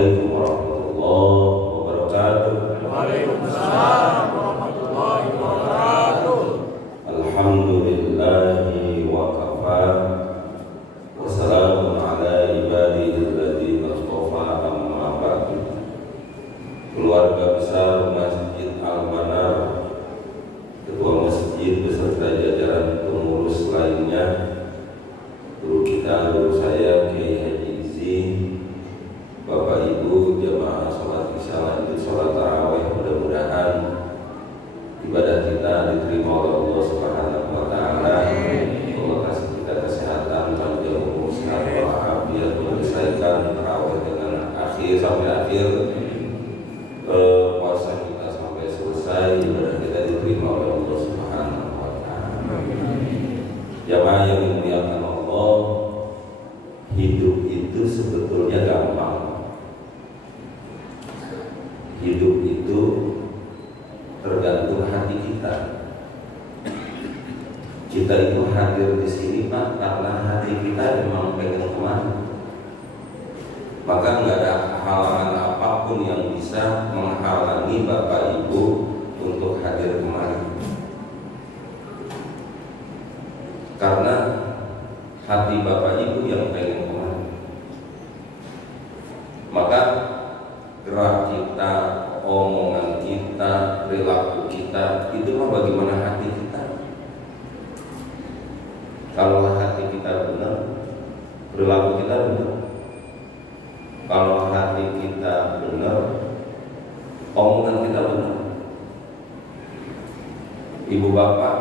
Assalamualaikum warahmatullahi wabarakatuh. Waalaikumsalam warahmatullahi wabarakatuh. Alhamdulillahi wa kafa. Wassalamun ala ibadihi alladzina istafa, amma ba'du. Keluarga besar Masjid Al-Manar, ketua masjid beserta jajaran pengurus lainnya, guru kita, guru saya Kiai Haji Izi, Bapak Ibu jamaah sholat isya lanjut sholat tarawih, mudah-mudahan ibadah kita diterima oleh Allah Subhanahu wa taala. Allah kasih kita kesehatan, panjang umur, sehat walafiat, menyelesaikan tarawih dengan akhir sampai akhir, puasa kita sampai selesai, ibadah kita diterima oleh Allah Subhanahu wa taala. Jamaah yang dimuliakan Allah, hidup itu sebetulnya gampang. Hidup itu tergantung hati kita. Kita itu hadir di sini Pak karena hati kita memang pengen kemana. Maka nggak ada halangan apapun yang bisa menghalangi Bapak Ibu untuk hadir kemari. Karena hati Bapak Ibu yang pengen kemari. Maka gerak kita, omongan kita, perilaku kita, itu mah bagaimana hati kita. Kalau hati kita benar, perilaku kita benar. Kalau hati kita benar, omongan kita benar. Ibu bapak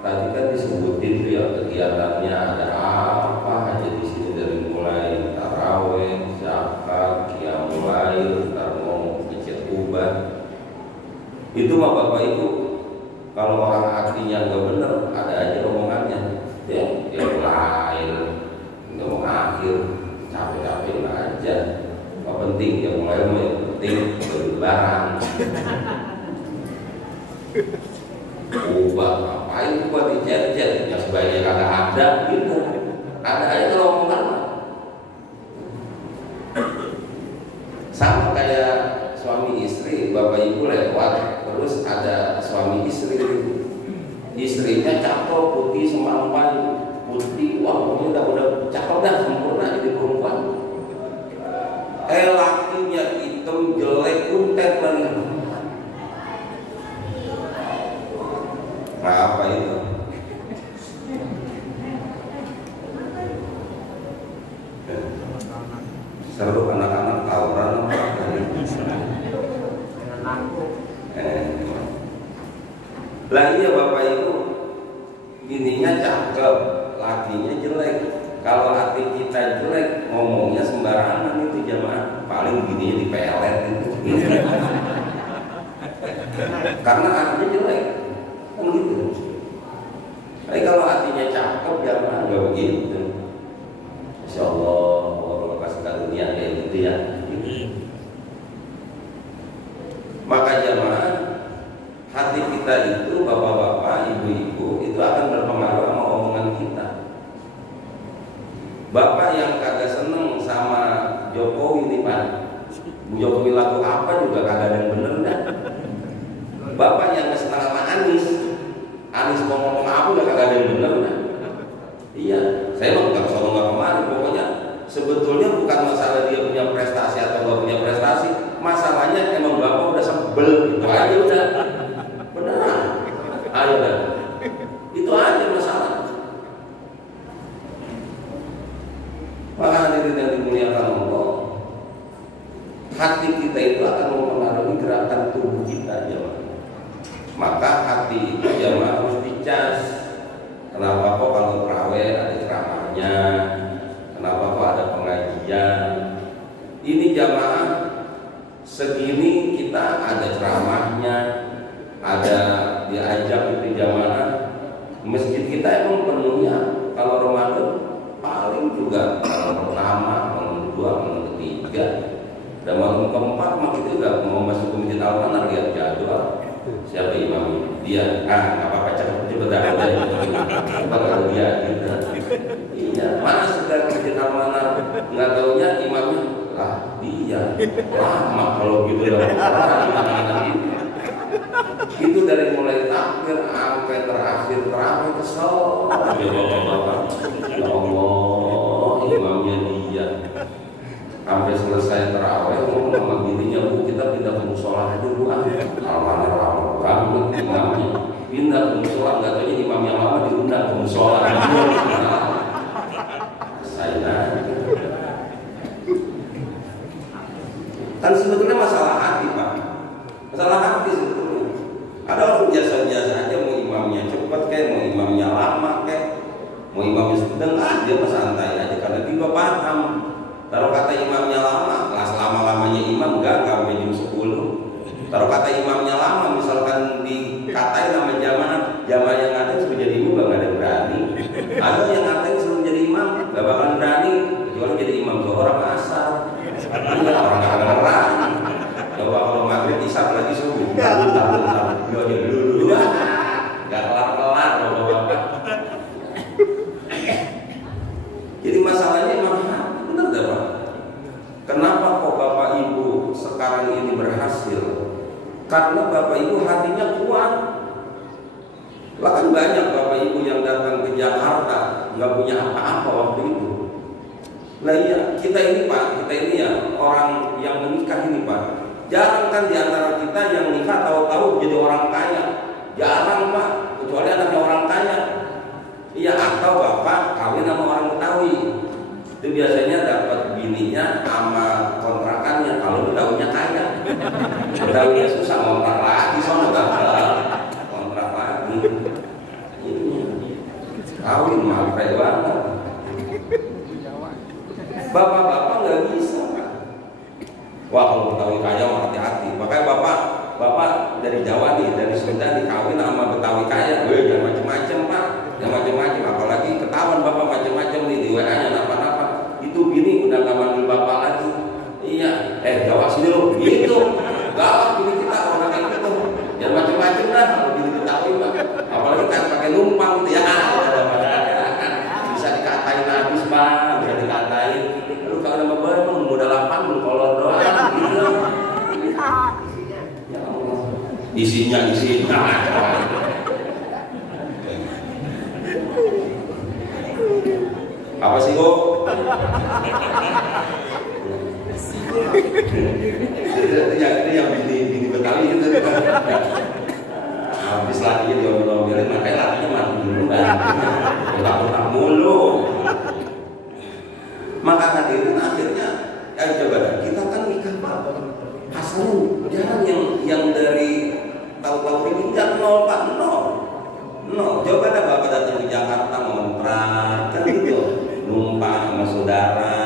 tadi kan disebutin tuh ya kegiatannya ada apa aja di sini, dari mulai tarawih, zakat, qiyamul lail, ngomong kecil ubah. Itu mah Bapak Ibu, kalau orang hatinya nggak bener, ada aja omongannya. Yang lain, nggak mau akhir, capek-capek aja. Gak penting, yang lain mah yang penting beli barang. Ubah ngapain buat dijet-jet? Ya sebaiknya kagak ada gitu. Ada aja kalau omongan mah. Sama kayak suami istri, Bapak Ibu lewat, terus ada suami istri, istrinya cakep, putih, semampai, putih, wah pokoknya udah cakep dah, sempurna jadi perempuan. Lakinya hitam, jelek, kuntet lagi. Nah apa itu? Seru anak-anak tawuran apa? Lah iya Bapak Ibu, bininya cakep, lakinya jelek. Kalau hati kita jelek, ngomongnya sembarangan itu jamaah, paling bininya dipelet itu. Karena hatinya jelek, kan gitu. Tapi kalau hatinya cakep jamaah nggak begitu. Insya Allah Allah kasih karunia kayak gitu ya. Maka jamaah, hati kita itu bapak-bapak, ibu-ibu itu akan berpengaruh sama omongan kita. Bapak yang kagak seneng sama Jokowi nih Pak, Bu Jokowi laku apa juga kagak ada yang bener dah. Bapak yang seneng sama Anies mau ngomong apa juga kagak ada yang bener dah. Iya, saya mah bukan soal nggak kemarin, pokoknya sebetulnya bukan masalah dia punya prestasi atau nggak punya prestasi, masalahnya emang bapak udah sebel gitu aja udah. Beneran, ayo dah, itu aja masalah. Maka hadirin yang dimuliakan Allah, hati kita itu akan mempengaruhi gerakan tubuh kita jemaah. Maka hati itu jemaah harus dicas. Kenapa kok kalau tarawih ada ceramahnya? Kenapa kok ada pengajian? Ini jamaah segini kita ada ceramahnya, ada diajak itu jamaah. Masjid kita emang penuhnya kalau Ramadan paling juga malam pertama, malam kedua, malam ketiga, dan malam keempat mah kita juga mau masuk ke Masjid Al-Manar lihat jadwal. Siapa imamnya? Dia. Nggak apa-apa, cepet dah kalau dia gitu. Iya, masuk ke Masjid Al-Manar, nggak taunya imamnya lah dia Iya, lama kalau gitu ya. Itu dari mulai takbir sampai terakhir terawih kesel. Ya bapak-bapak, ya Allah, imamnya dia. Sampai selesai terawih ngomong sama bininya, Bu, kita pindah ke musola dulu Almarnya lama banget imamnya. Pindah ke musola, nggak tahu imam yang lama diundang ke musola. Saya kan sebetulnya masalah hati, Pak. Masalah hati sebetulnya. Ada orang biasa-biasa aja, mau imamnya cepat kayak, mau imamnya lama kayak, mau imamnya sedang, dia mah santai aja karena dia paham. Taruh kata imamnya lama, nggak selama-lamanya imam enggak sampai jam 10. Taruh kata imamnya lama, misalkan dikatain sama jamaah yang ada suruh jadi imam nggak ada berani. Ada yang ngatain suruh jadi imam nggak bakalan berani, kecuali jadi imam zuhur sama asar. Iya, orang nggak berani. Coba kalau maghrib isya lagi subuh, taruh aja dulu, nggak kelar-kelar bapak-bapak. Jadi masalahnya emang benar gak Pak? Kenapa kok Bapak Ibu sekarang ini berhasil? Karena Bapak Ibu hatinya kuat. Lah kan banyak Bapak Ibu yang datang ke Jakarta nggak punya apa-apa waktu itu. Lah iya, kita ini Pak, kita ini ya orang yang menikah ini Pak. Jarang kan di antara kita yang nikah tahu-tahu jadi orang kaya. Jarang Pak, kecuali anaknya orang kaya. Iya, atau Bapak kawin sama orang Betawi. Itu biasanya dapat bininya sama kontrakannya. Kalau Betawinya kaya, Betawinya susah ngontrak lagi, soalnya bakal kontrak lagi. Kawin mampir banget. Bapak-bapak nggak bisa Pak. Wah, kalau Betawi kaya mah hati-hati. Makanya bapak dari Jawa nih, dari Sunda dikawin sama Betawi kaya, jangan macem-macem Pak, jangan macem-macem. Apalagi ketahuan Bapak macem-macem nih di WA-nya napa-napa. Itu bini udah nggak manggil Bapak lagi. Iya, Jawa sini loh, gitu. Gawat bini kita orang kayak gitu. Jangan macem-macem dah kalau bini Betawi Pak. Apalagi kan pakai numpang gitu ya. Bisa dikatain habis Pak, bisa dikatain. Lu kalau nama baru modal 8 lu kolor doang. Gitu. Ya Allah. Isinya. Apa sih kok? Ini yang bini Betawi gitu. Habis lagi diomelin, makanya lakinya mati dulu kan. Otak mulu. Maka hadirin akhirnya coba kita kan nikah Pak. Asalnya jarang yang dari tahu-tahu ini jangan nol Pak, nol. Coba dah Bapak datang ke Jakarta ngontrak kan gitu. Numpang sama saudara.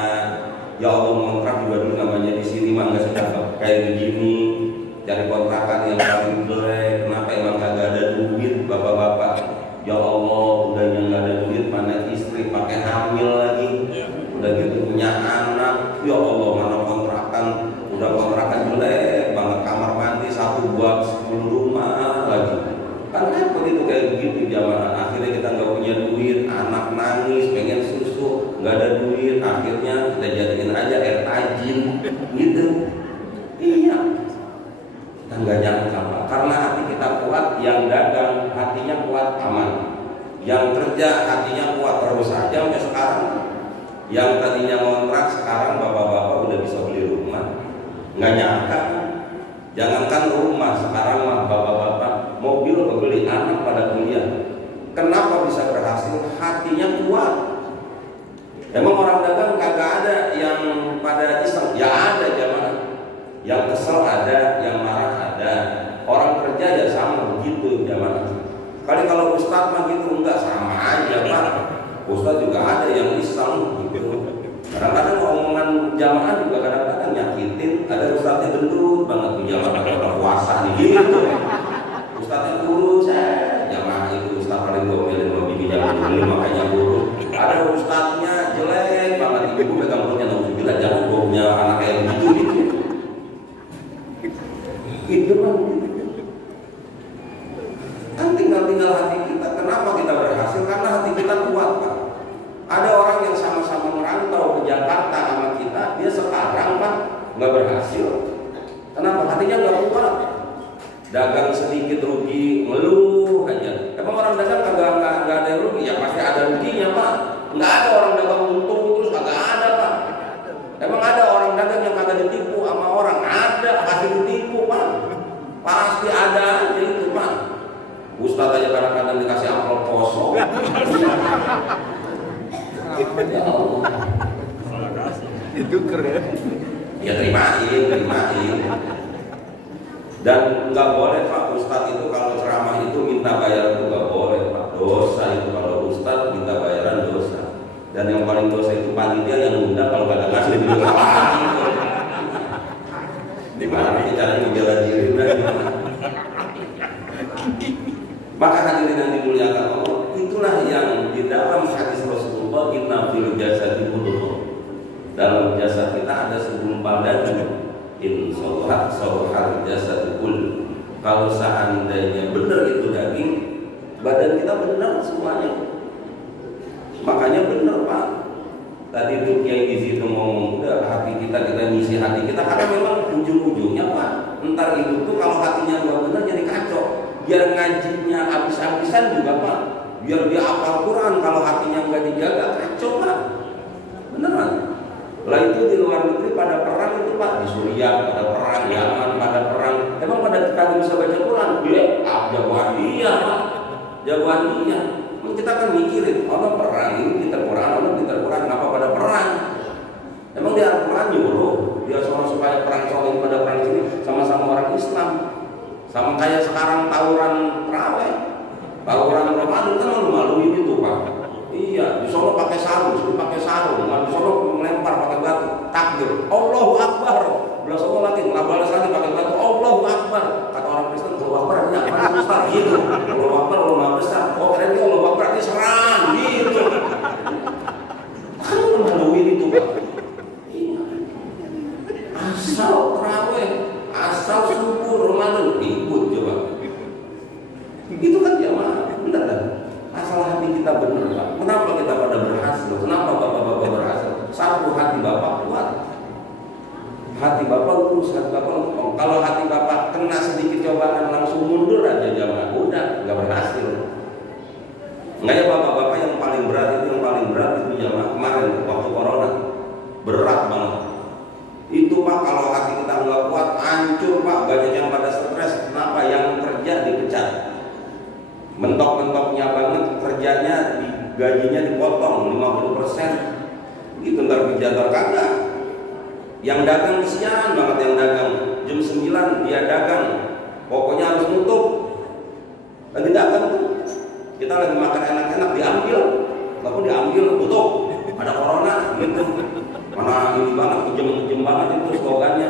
Ya Allah, ngontrak juga dulu namanya di sini mah nggak secakep kayak begini. Cari kontrakan yang paling jelek. Kenapa emang kagak ada duit bapak-bapak? Ya Allah, udah nggak ada duit, mana istri pakai hamil lagi. Udah gitu punya anak. Ya Allah, mana kontrakan? Udah kontrakan jelek banget, kamar mandi 1 buat 10 rumah lagi. Kan repot itu kayak begitu zaman. Akhirnya kita nggak punya duit, anak nangis pengen susu, nggak ada duit. Akhirnya kita jadiin aja air tajin gitu. Iya, kita nggak nyangka Pak. Karena hati kita kuat, yang dagang hatinya kuat, aman. Yang kerja hatinya kuat, terus aja sampai sekarang. Yang tadinya ngontrak sekarang bapak-bapak udah bisa beli rumah. Nggak nyangka. Jangankan rumah, sekarang mah bapak-bapak mobil kebeli, anak pada kuliah. Kenapa bisa berhasil? Hatinya kuat. Emang orang dagang kagak ada yang pada iseng? Ya ada jamaah. Yang kesel ada, yang marah ada. Orang kerja ya sama begitu jamaah. Kali kalau ustadz mah gitu enggak, sama aja Pak. Ustadz juga ada yang iseng gitu. Kadang-kadang omongan jamaah juga kadang-kadang nyakitin. Ada ustadznya gendut banget tuh jamaah kalau puasa nih gitu. Ustadznya kurus, jamaah itu ustadz paling gomelin sama bibinya dulu makanya kurus. Ada ustadznya jelek banget, ibu pegang perutnya nauzubillah, jangan punya anak kayak gitu. Itu kan tinggal hati kita. Kenapa kita berhasil? Karena hati kita kuat Pak. Ada orang yang sama-sama merantau ke Jakarta sama kita, dia sekarang Pak nggak berhasil. Kenapa? Hatinya nggak kuat. Dagang sedikit rugi, ngeluh aja. Emang orang dagang nggak ada yang rugi? Ya pasti ada ruginya Pak. Nggak ada orang dagang untung terus kagak ada Pak. Emang ada orang dagang yang kagak ditipu sama orang? Ada, pasti ditipu Pak. Pasti ada aja itu Pak. Ustadz aja kadang-kadang dikasih amplop kosong. Ya Allah. Itu keren. Ya terimain. Dan nggak boleh Pak Ustadz itu kalau ceramah itu minta bayar itu nggak boleh Pak. Dosa itu kalau Ustadz minta bayaran dosa. Dan yang paling dosa itu panitia yang undang kalau nggak ada ngasih di Dimana caranya membela diri Maka hadirin yang dimuliakan Allah, itulah yang di dalam hadis Rasulullah, inna fil jasadi mudghah. Dalam jasad kita ada segumpal daging. Insyaallah sawhal jasad kull. Kalau seandainya benar itu daging, badan kita benar semuanya. Makanya benar Pak. Tadi itu Kiai Gizi itu ngomong, udah hati kita ngisi hati kita, karena memang ujung-ujungnya Pak, entar itu tuh kalau hatinya nggak benar jadi kacau. Biar ngajinya habis-habisan juga Pak, biar dia hafal Quran, kalau hatinya nggak dijaga kacau Pak. Beneran. Lah itu di luar negeri pada perang itu Pak, di Suriah pada perang, di Yaman pada perang. Emang pada kagak bisa baca Quran? Dia jagoan dia Pak, jagoan dia. Kita kan mikirin, orang perang ini kita Quran, kenapa pada perang? Emang di Al-Quran nyuruh dia supaya perang soal pada perang sini sama-sama orang Islam. Sama kayak sekarang tawuran terawih, tawuran Ramadan kan malu-maluin itu Pak. Iya, di Solo pakai sarung, di Solo melempar pakai batu, takbir, Allahu Akbar. Belah Solo lagi balas lagi pakai batu, Allahu Akbar. Kata orang Kristen, Allahu Akbar enggak mana besar gitu. Allahu Akbar Allahu besar. Oh keren itu Allahu Akbar ini serang gitu. Kan maluin itu Pak. Iya. Asal terawih, asal subuh Ramadan ikut coba. Itu kan jamaah, benar kan? Asal hati kita benar Pak. Kenapa kita pada berhasil? Kenapa bapak-bapak berhasil? Satu, hati bapak kuat. Hati bapak lurus, hati bapak lempeng. Kalau hati bapak kena sedikit cobaan langsung mundur aja jamaah, udah nggak berhasil. Nggak ya bapak-bapak yang paling berat itu jamaah kemarin waktu corona berat banget. Itu Pak kalau hati kita nggak kuat hancur Pak. Banyak yang pada stres. Kenapa? Yang kerja dipecat. Mentok-mentoknya banget kerjanya, gajinya dipotong 50%. Itu ntar dijadwal kagak. Yang dagang kesian banget yang dagang. Jam 9 dia dagang, pokoknya harus nutup. Lagi dagang tuh, kita lagi makan enak-enak diambil, lalu diambil tutup. Ada corona gitu. Mana ini banget, kejem banget itu slogannya.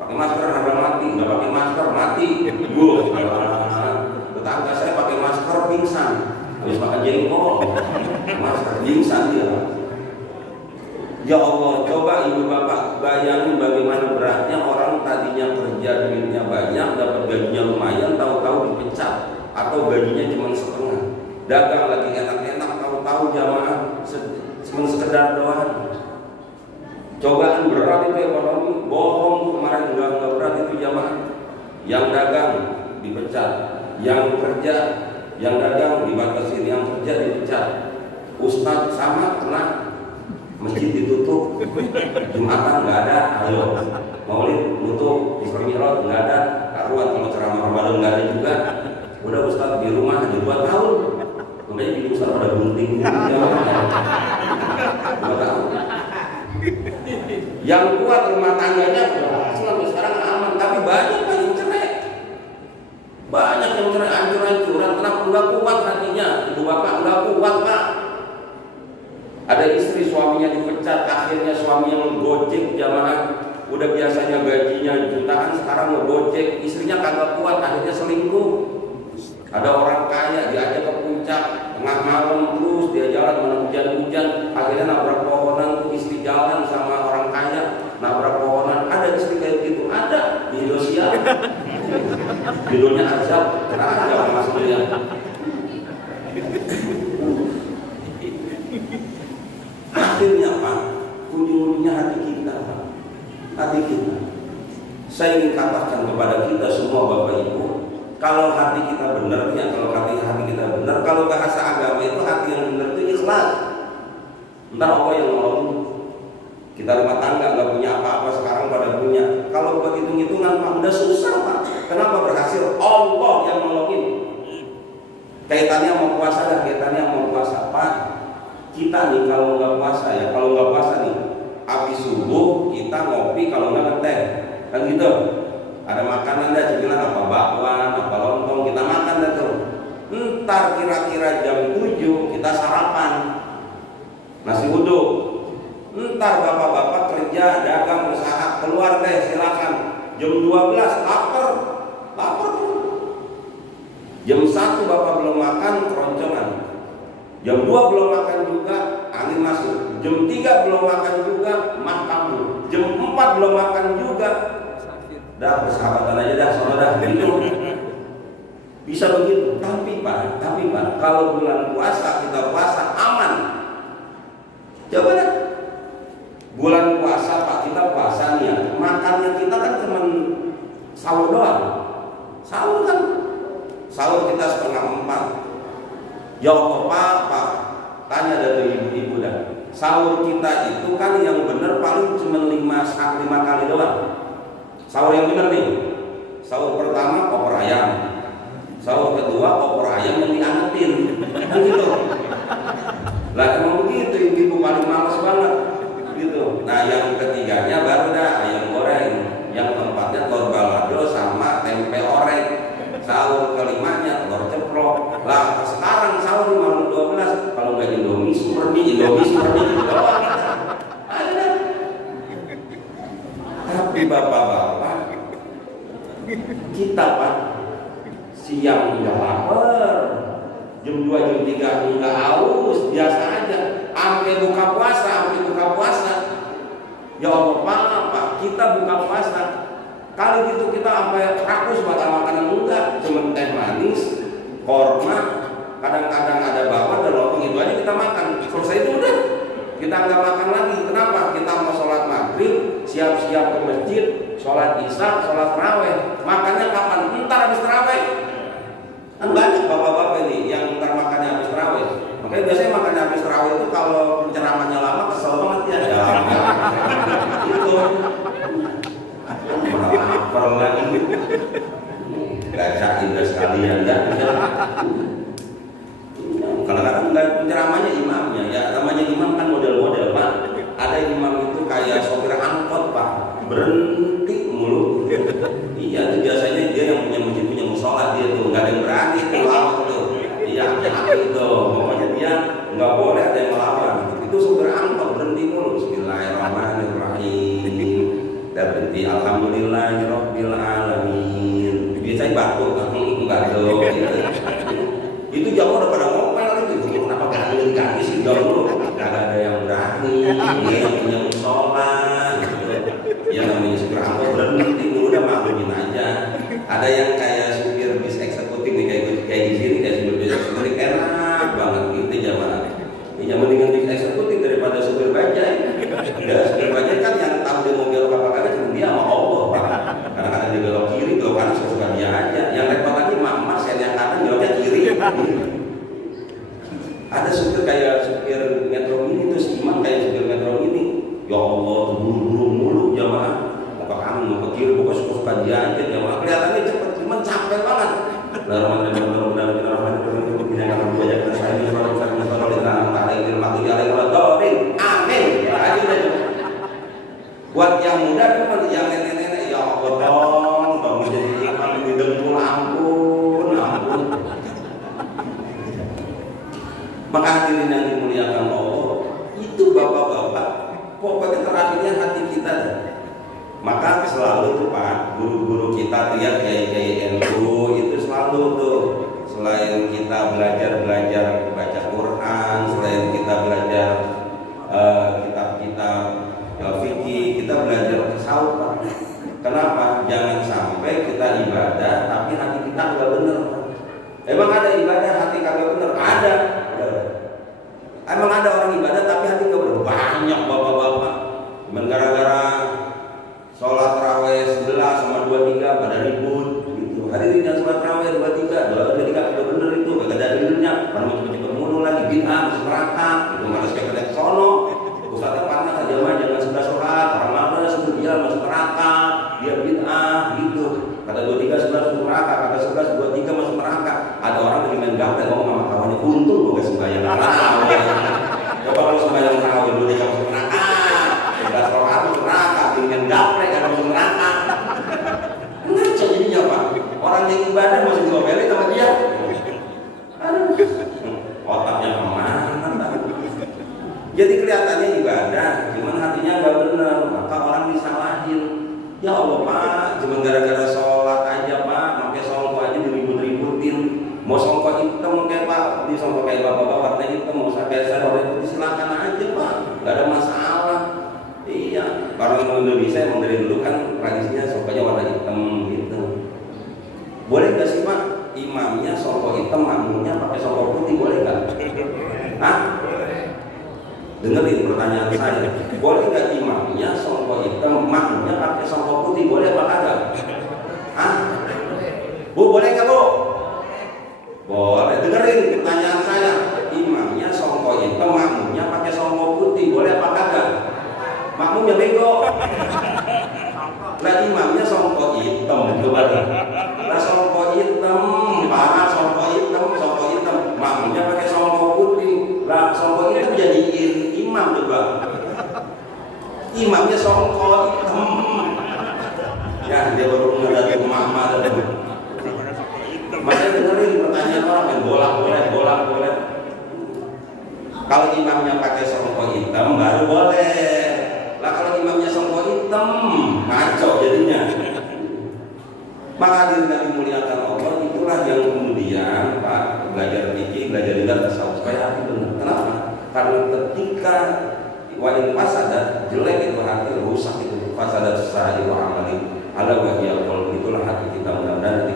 Pakai masker harga mati, nggak pakai masker mati. Tetangga saya pakai masker pingsan, habis makan jengkol, masker pingsan dia. Ya Allah, coba ibu bapak bayangin bagaimana beratnya orang tadinya kerja duitnya banyak, dapat gajinya lumayan, tahu-tahu dipecat atau gajinya cuma setengah. Dagang lagi enak-enak, tahu-tahu jamaah cuma sekedar doang. Cobaan berat itu ekonomi, bohong kemarin enggak berat itu jamaah. Yang dagang dipecat, yang kerja, yang dagang dibatasin, yang kerja dipecat. Ustadz sama kena, masjid ditutup, Jumatan nggak ada, ayo Maulid tutup, Isra-Mi'raj nggak ada, karuan kalau ceramah Ramadan nggak ada juga. Udah Ustadz di rumah hanya 2 tahun, makanya di Ustadz pada bunting. 2 tahun. Yang kuat rumah tangganya berhasil sampai sekarang aman, tapi banyak yang cerai. Banyak yang cerai, hancur-hancuran. Kenapa nggak kuat hatinya? Ibu bapak nggak kuat Pak. Ada istri suaminya dipecat, akhirnya suaminya ngegojek jamaah. Udah biasanya gajinya jutaan, sekarang ngegojek. Istrinya kagak kuat, akhirnya selingkuh. Ada orang kaya diajak ke puncak tengah malam, terus dia jalan mana hujan-hujan, akhirnya nabrak pohonan. Istri jalan sama orang kaya nabrak pohonan. Ada istri kayak gitu, ada di Indonesia. Judulnya azab, azab maksudnya. Akhirnya Pak, ujung-ujungnya hati kita Pak. hati kita. Saya ingin katakan kepada kita semua Bapak Ibu, kalau hati kita benar ya, kalau hati kita benar, kalau bahasa agama itu hati yang benar itu ikhlas. Entar Allah yang nolong. Kita rumah tangga nggak punya apa-apa, sekarang pada punya. Kalau buat hitung-hitungan Pak udah susah Pak. Kenapa berhasil? Allah yang nolongin. Kaitannya mau puasa dan kaitannya mau puasa Pak. Kita nih kalau nggak puasa ya, kalau nggak puasa nih, habis subuh kita ngopi, kalau nggak ngeteh, kan gitu. Ada makanan dah, cemilan apa bakwan, apa lontong, kita makan dah tuh. Ntar kira-kira jam 7 kita sarapan, nasi uduk. Ntar bapak-bapak kerja, dagang, usaha, keluar deh silakan. Jam 12 lapar tuh. Jam 1 bapak belum makan, keroncongan. Jam 2 belum makan juga, angin masuk. Jam 3 belum makan juga, mah kamu. Jam 4 belum makan juga, dah persahabatan aja dah, sono dah gitu. Bisa begitu. Tapi Pak, kalau bulan puasa kita puasa aman. Coba dah. Bulan puasa Pak, kita puasa nih ya, makannya kita kan cuma sahur doang. Sahur kan, sahur kita 3:30. Ya Allah Pak, tanya dari ibu-ibu dah. Sahur kita itu kan yang bener paling cuma 5 kali doang. Sahur yang bener nih, sahur pertama opor ayam, sahur kedua opor ayam yang diangetin, kan gitu. Lah emang begitu, ibu-ibu paling males banget. Gitu. Nah yang ketiganya baru dah ayam goreng, yang keempatnya telur balado sama tempe orek. Sahur kelimanya telur ceplok. Lah sekarang sahur malam 12 kalau nggak Indomie Smurdi gitu doang. Ada. Tapi bapak-bapak kita Pak siang nggak lapar, jam 2 jam 3 nggak haus, biasa aja. Sampai buka puasa. Ya Allah Pak, kita buka puasa. Kali gitu kita sampai rakus makan makanan enggak, cuma teh manis, korma, kadang-kadang ada bawang dan lontong, itu aja kita makan. Selesai itu udah, kita nggak makan lagi. Kenapa? Kita mau sholat maghrib, siap-siap ke masjid, sholat isya, sholat tarawih. Makannya kapan? Ntar habis tarawih. Kan banyak bapak-bapak ini yang ntar makannya habis tarawih. Makanya biasanya makannya habis tarawih itu kalau penceramahnya lama kesel banget ya. Itu lapar lagi. Baca indah sekalian ya. Kadang-kadang nggak penceramahnya imamnya ya. Namanya imam kan model-model Pak. Ada imam itu kayak sopir angkot Pak, berhenti mulu. Iya itu biasanya dia yang punya masjid, punya musola, dia tuh nggak ada yang berani itu lawan tuh. Iya itu pokoknya dia nggak boleh ada yang melawan. Itu sopir angkot berhenti mulu. Bismillahirrahmanirrahim. Dan berhenti alhamdulillahirabbil alamin. Biasanya batuk enggak tuh. Itu jauh udah pada ngomel itu. Kenapa ganti sih jauh? Nggak ada yang berani. Dia yang punya musola. Ya namanya supir angkot berhenti dulu udah maklumin aja. Ada yang kayak supir bis eksekutif nih kayak di sini kayak supir bis eksekutif enak banget gitu jamaah. Ya mendingan bis eksekutif daripada supir bajai. Ya supir bajai kan yang tahu dia mau belok apa kagak cuma dia sama Allah Pak. Kadang-kadang dia belok kiri, belok kanan suka dia aja. Yang repot lagi mak sen yang kanan beloknya kiri. Ada supir kayak supir metro mini tuh si Imam kayak supir metro mini. Ya Allah, buru-buru mulu jamaah. Mau ke kanan, mau ke kiri, pokoknya suka dia aja jamaah. Kelihatannya cepet, cuman capek banget. Amin. Buat yang muda cuma yang nenek-nenek ya Allah dong jadi imam di dengkul ampun. Maka hadirin yang dimuliakan Allah, itu bapak-bapak pokoknya terakhirnya hati kita. Maka selalu tuh Pak, guru-guru kita tuh ya kiai-kiai NU itu selalu tuh selain kita belajar baca Quran, selain kita belajar kitab-kitab fikih, kita belajar tasawuf Pak. Kenapa? Jangan sampai kita ibadah tapi hati kita nggak bener. Emang ada ibadah hati kagak bener? Ada. Emang ada orang ibadah tapi hati nggak bener? Banyak bapak-bapak. Gara-gara Kata 23 11 masuk neraka, kata 11 23 masuk neraka. Ada orang lagi main gaplek ngomong sama kawannya, untung gue gak sembahyang. Coba kalau sembahyang tarawih 23 masuk neraka, 11 rakaat masuk neraka, ingin gaplek kan masuk neraka. Ngaco jadinya Pak. Orang yang ibadah masih diomelin sama dia. Aduh, otaknya kemana? Jadi kelihatannya ibadah, cuman hatinya nggak benar, maka orang disalahin. Ya Allah Pak, cuma gara-gara sholat aja Pak, pakai songkok aja diribut-ributin. Mau songkok hitam kayak Pak, di songkok kayak bapak-bapak warna hitam, mau sampai saya warna putih silakan aja Pak, nggak ada masalah. Iya, orang Indonesia emang dari dulu kan tradisinya songkoknya warna hitam gitu. Boleh nggak sih Pak, imamnya songkok hitam, makmumnya pakai songkok putih, boleh nggak? Hah? Dengerin pertanyaan saya, boleh nggak imamnya songkok hitam, makmumnya pakai songkok putih, boleh apa kagak? Hah? Bu, boleh nggak Bu? Boleh. Dengerin pertanyaan saya, imamnya songkok hitam, makmumnya pakai songkok putih, boleh apa kagak? Makmumnya bego. Lah imamnya songkok hitam, coba deh. Lah songkok hitam, parah songkok hitam, makmumnya pakai songkok putih. Lah songkok hitam jadiin imam coba. Imamnya songkok hitam. Ya dia baru ngeliat mama dan makanya dengerin pertanyaan orang yang bolak-balik. Kalau imamnya pakai songkok hitam baru boleh. Lah kalau imamnya songkok hitam ngaco jadinya. Maka hadirin yang dimuliakan Allah, itulah yang kemudian Pak belajar fikih, belajar juga tasawuf supaya hati benar. Kenapa? Karena ketika wa'in fasadat, jelek itu hati, rusak itu fasadat sahih wa amali ala wahiyal qalbi, itulah hati kita. Mudah-mudahan hati